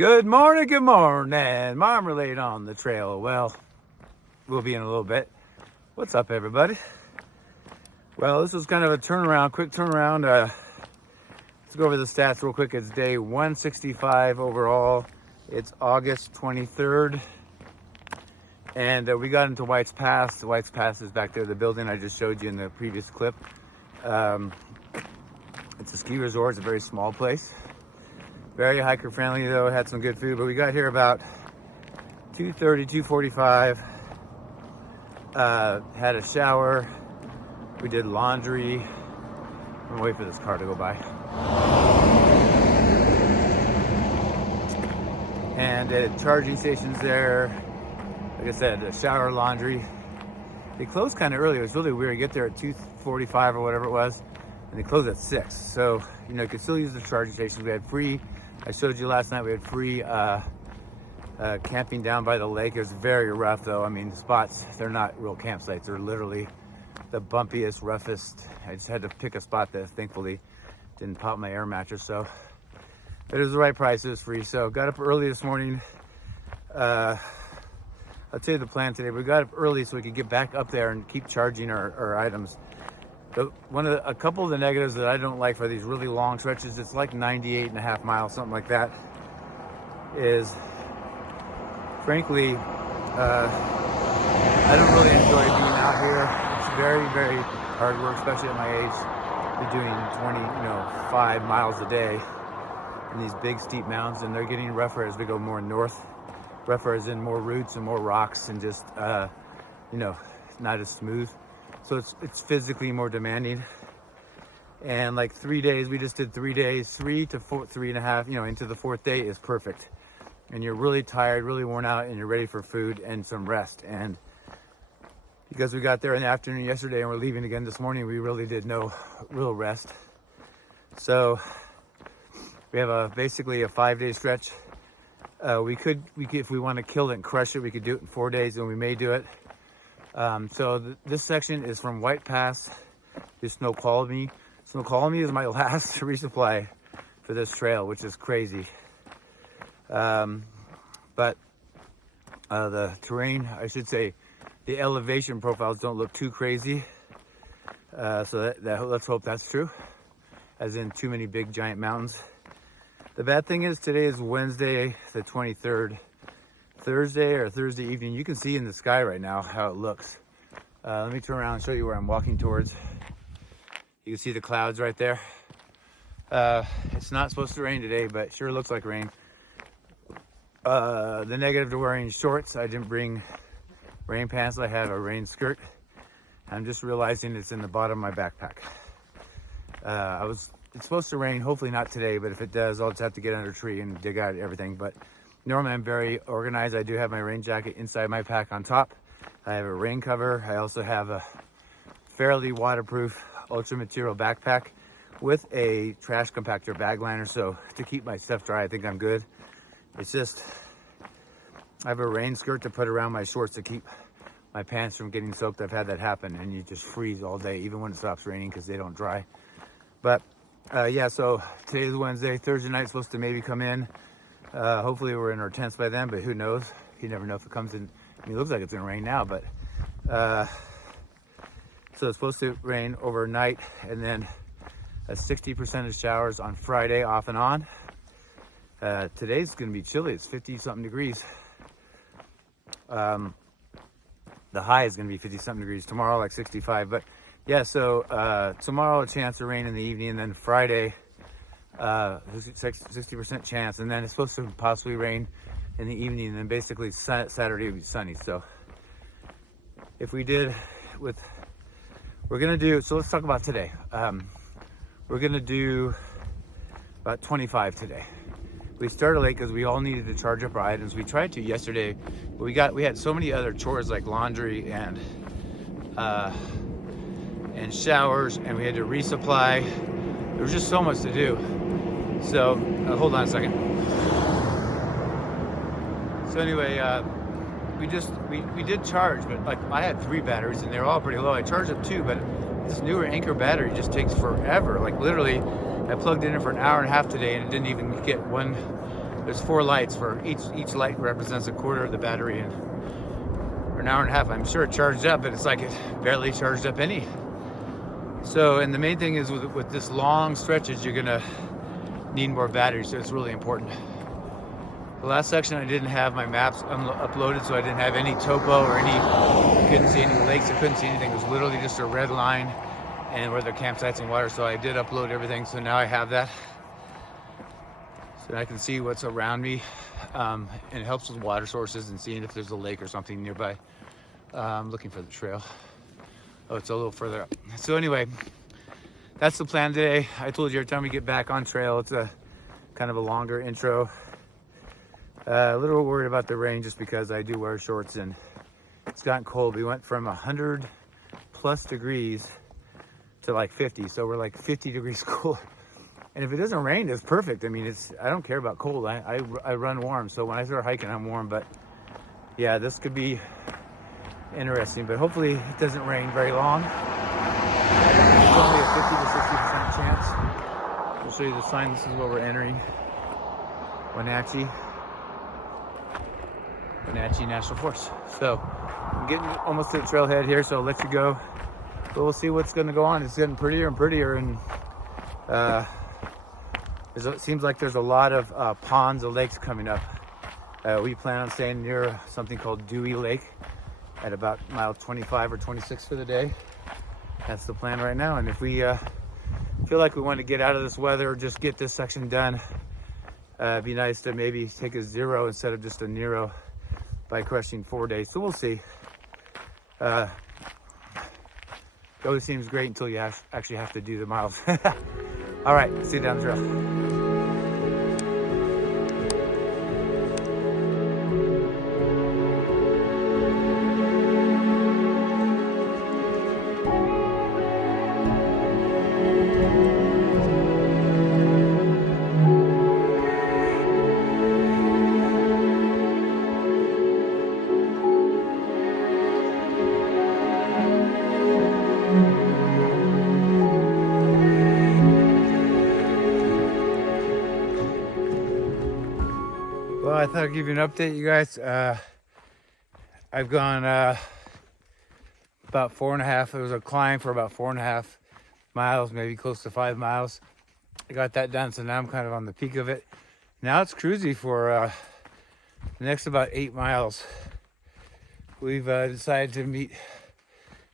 Good morning, Marmalade on the trail. Well, we'll be in a little bit. What's up, everybody? Well, this was kind of a turnaround, quick turnaround. Let's go over the stats real quick. It's day 165 overall. It's August 23rd. And we got into White's Pass. White's Pass is back there, the building I just showed you in the previous clip. It's a ski resort. It's a very small place. Very hiker friendly though, had some good food, but we got here about 2:30, 2:45. Had a shower. We did laundry. I'm gonna wait for this car to go by. And charging stations there. Like I said, the shower, laundry. They closed kind of early. It was really weird. You get there at 2:45 or whatever it was, and they closed at 6. So, you could still use the charging stations. We had free, I showed you last night, we had free camping down by the lake. It was very rough though. I mean, the spots, they're not real campsites. They're literally the bumpiest, roughest. I just had to pick a spot that thankfully didn't pop my air mattress. So, but it was the right price. It was free. So got up early this morning. I'll tell you the plan today. We got up early so we could get back up there and keep charging our items. But a couple of the negatives that I don't like for these really long stretches, it's like 98.5 miles, something like that, is frankly, I don't really enjoy being out here. It's very, very hard work, especially at my age. They're doing 5 miles a day in these big steep mountains, and they're getting rougher as we go more north. Rougher as in more roots and more rocks and just, not as smooth. So it's physically more demanding. And like 3 days, we just did 3 days, 3 to 4, 3.5, into the fourth day is perfect. And you're really tired, really worn out, and you're ready for food and some rest. And because we got there in the afternoon yesterday and we're leaving again this morning, we really did no real rest. So we have basically a 5-day stretch. We could, if we want to kill it and crush it, we could do it in 4 days, and we may do it. This section is from White Pass to Snoqualmie. Snoqualmie is my last resupply for this trail, which is crazy. But the terrain, I should say, the elevation profiles don't look too crazy. So let's hope that's true, as in too many big giant mountains. The bad thing is today is Wednesday, the 23rd. Thursday evening, you can see in the sky right now how it looks. Let me turn around and show you where I'm walking towards. You can see the clouds right there. It's not supposed to rain today, but it sure looks like rain. The negative to wearing shorts, I didn't bring rain pants. I have a rain skirt. I'm just realizing it's in the bottom of my backpack. It's supposed to rain, hopefully not today, but if it does, I'll just have to get under a tree and dig out everything. But normally I'm very organized. I do have my rain jacket inside my pack on top. I have a rain cover. I also have a fairly waterproof ultra material backpack with a trash compactor bag liner. So to keep my stuff dry, I think I'm good. It's just, I have a rain skirt to put around my shorts to keep my pants from getting soaked. I've had that happen, and you just freeze all day, even when it stops raining, because they don't dry. But so today is Wednesday. Thursday night's supposed to maybe come in. Hopefully we're in our tents by then, but who knows? You never know if it comes in. I mean, it looks like it's gonna rain now, but so it's supposed to rain overnight, and then a 60% of showers on Friday, off and on. Today's gonna be chilly. It's 50 something degrees. The high is gonna be 50 something degrees. Tomorrow, like 65. But yeah, so tomorrow a chance of rain in the evening, and then Friday 60% chance, and then it's supposed to possibly rain in the evening, and then basically Saturday will be sunny. So if we did so let's talk about today. We're gonna do about 25 today. We started late because we all needed to charge up our items. We tried to yesterday, but we had so many other chores like laundry and showers, and we had to resupply. There was just so much to do. So hold on a second. So anyway, we did charge, but like I had 3 batteries and they were all pretty low. I charged up 2, but this newer Anchor battery just takes forever. Like literally, I plugged it in for an hour and a half today, and it didn't even get 1 there's 4 lights for each light represents a quarter of the battery, and for an hour and a half, I'm sure it charged up, but it's like it barely charged up any. So, and the main thing is with this long stretches, you're gonna need more battery, so it's really important. The last section I didn't have my maps uploaded, so I didn't have any topo or I couldn't see any lakes, I couldn't see anything. It was literally just a red line and where the campsites and water, so I did upload everything, so now I have that. So I can see what's around me, and it helps with water sources and seeing if there's a lake or something nearby. I'm looking for the trail. Oh, it's a little further up. So anyway, that's the plan today. I told you every time we get back on trail, it's a kind of a longer intro. A little worried about the rain just because I do wear shorts and it's gotten cold. We went from 100 plus degrees to like 50. So we're like 50 degrees cooler. And if it doesn't rain, it's perfect. I mean, I don't care about cold. I run warm. So when I start hiking, I'm warm. But yeah, this could be interesting, but hopefully it doesn't rain very long. It's only a 50 to 60% chance. I'll show you the sign. This is what we're entering. Wenatchee National Forest. So I'm getting almost to the trailhead here, so I'll let you go. But we'll see what's going to go on. It's getting prettier and prettier, and it seems like there's a lot of ponds and lakes coming up. We plan on staying near something called Dewey Lake at about mile 25 or 26 for the day. That's the plan right now. And if we feel like we want to get out of this weather, just get this section done, it'd be nice to maybe take a 0 instead of just a Nero by crushing 4 days. So we'll see. It always seems great until you actually have to do the miles. All right, see you down the trail. Well, I thought I'd give you an update, you guys. I've gone about 4.5. It was a climb for about 4.5 miles, maybe close to 5 miles. I got that done, so now I'm kind of on the peak of it. Now it's cruisy for the next about 8 miles. We've decided to meet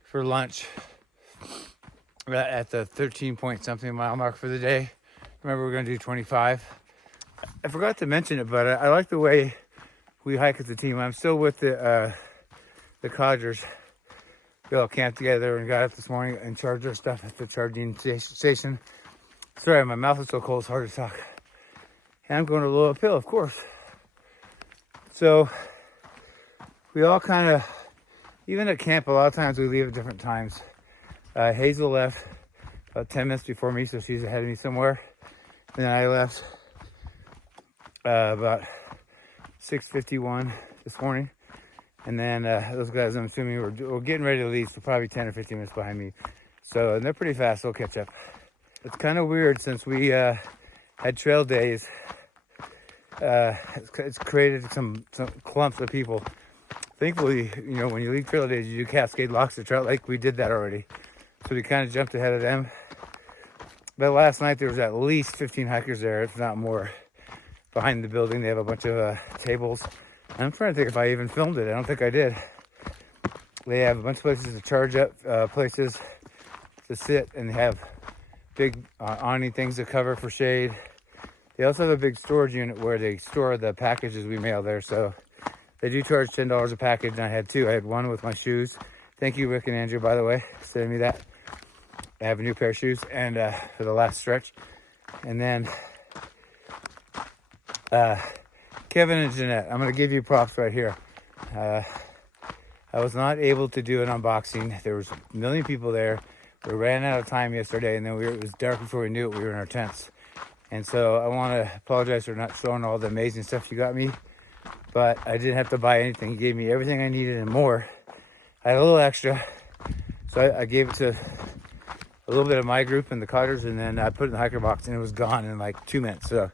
for lunch at the 13 point something mile mark for the day. Remember, we're going to do 25. I forgot to mention it, but I like the way we hike as a team. I'm still with the Codgers. We all camped together and got up this morning and charged our stuff at the charging station. Sorry, my mouth is so cold, it's hard to talk. And I'm going a little uphill, of course. So we all kind of, even at camp, a lot of times we leave at different times. Hazel left about 10 minutes before me, so she's ahead of me somewhere. And then I left about 6:51 this morning, and then those guys, I'm assuming, were getting ready to leave, so probably 10 or 15 minutes behind me. So, and they're pretty fast, they'll catch up. It's kind of weird since we had trail days. It's created some clumps of people. Thankfully, you know, when you leave trail days, you do Cascade Locks at Trout Lake. We did that already, so we kind of jumped ahead of them. But last night there was at least 15 hikers there, if not more. Behind the building, they have a bunch of tables. I'm trying to think if I even filmed it. I don't think I did. They have a bunch of places to charge up, places to sit, and they have big awning things to cover for shade. They also have a big storage unit where they store the packages we mail there. So they do charge $10 a package, and I had 2. I had one with my shoes. Thank you, Rick and Andrew, by the way, sending me that. I have a new pair of shoes and for the last stretch. And then Kevin and Jeanette, I'm going to give you props right here. I was not able to do an unboxing. There was a million people there. We ran out of time yesterday, and then it was dark before we knew it. We were in our tents. And so I want to apologize for not showing all the amazing stuff you got me. But I didn't have to buy anything. You gave me everything I needed and more. I had a little extra. So I gave it to a little bit of my group and the Cotters, and then I put it in the hiker box, and it was gone in like 2 minutes. So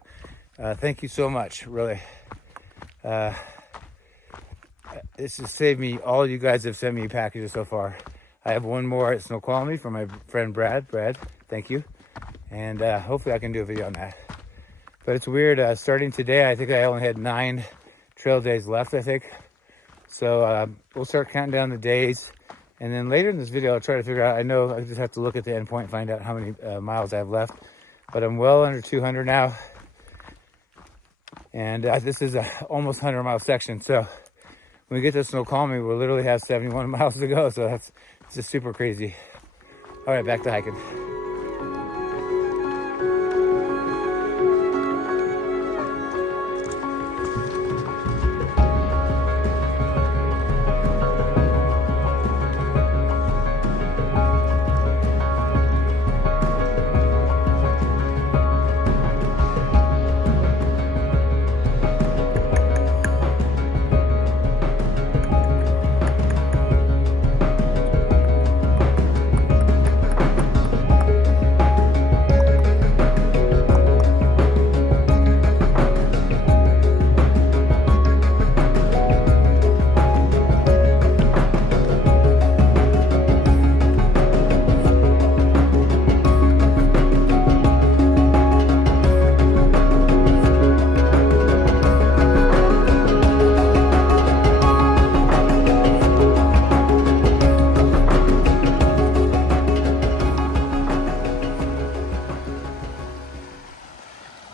Thank you so much, really. This has saved me. All you guys have sent me packages so far. I have one more at Snoqualmie from my friend Brad. Brad, thank you. And hopefully I can do a video on that. But it's weird, starting today, I think I only had 9 trail days left, I think. So we'll start counting down the days. And then later in this video, I'll try to figure out, I know I just have to look at the end point and find out how many miles I have left. But I'm well under 200 now. And this is a almost 100-mile section. So when we get to Snoqualmie, we'll literally have 71 miles to go. So that's just super crazy. All right, back to hiking.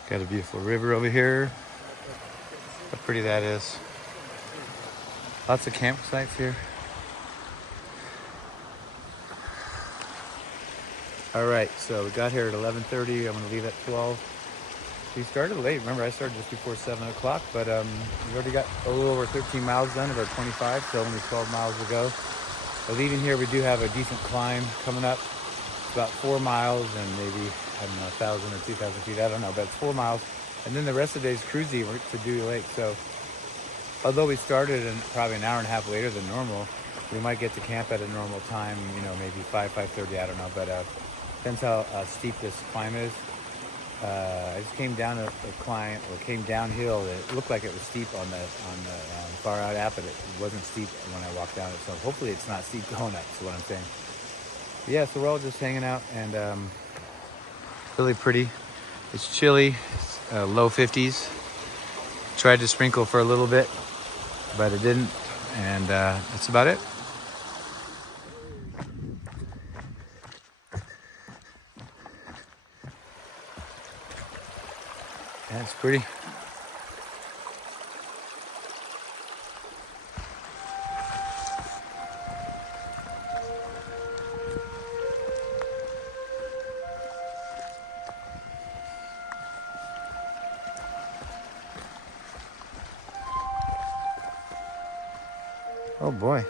Got a beautiful river over here. How pretty that is. Lots of campsites here. All right, so we got here at 11:30. I'm gonna leave at 12. We started late. Remember, I started just before 7 o'clock, but we already got a little over 13 miles done, about 25, so only 12 miles to go. But leaving here, we do have a decent climb coming up. It's about 4 miles and maybe, I don't know, 1,000 or 2,000 feet. I don't know, but it's 4 miles. And then the rest of the day is cruisy to Dewey Lake. So although we started probably an hour and a half later than normal, we might get to camp at a normal time, you know, maybe 5:30, I don't know. But depends how steep this climb is. I just came down a climb, or came downhill. It looked like it was steep on the far out app, but it wasn't steep when I walked down it. So hopefully it's not steep going up, is what I'm saying. But yeah, so we're all just hanging out, and really pretty. It's chilly, it's, low 50s. Tried to sprinkle for a little bit, but it didn't, and that's about it. That's pretty. Oh boy.